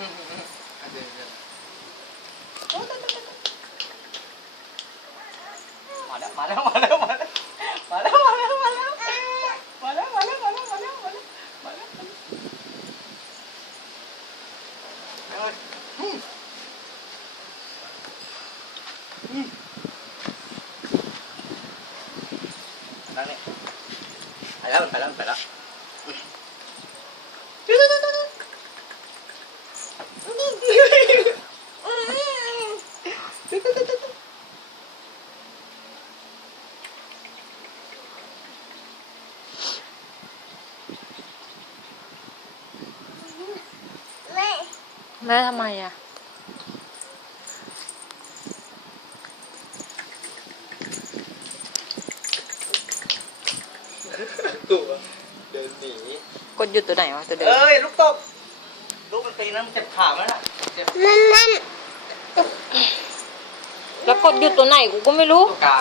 มาแล้วมาแล้วมาแล้วมาแล้วมาแล้วมาแล้วมาแล้วมาแล้วมาแล้วมาแล้วมาแล้วมาแล้วมาแล้วเอ้ยอืมอืมนั่งนี่ไปแล้วไปแล้วไปแล้ว แม่ทำไมอ่ะ ตัวเดินหนี กดหยุดตัวไหนวะตัวเดิม เอ้ย ลูกตบ ลูกมันตีนั้นมันเจ็บขาแล้วน่ะเจ็บแล้วกดหยุดตัวไหนกูก็ไม่รู้ ตัวกา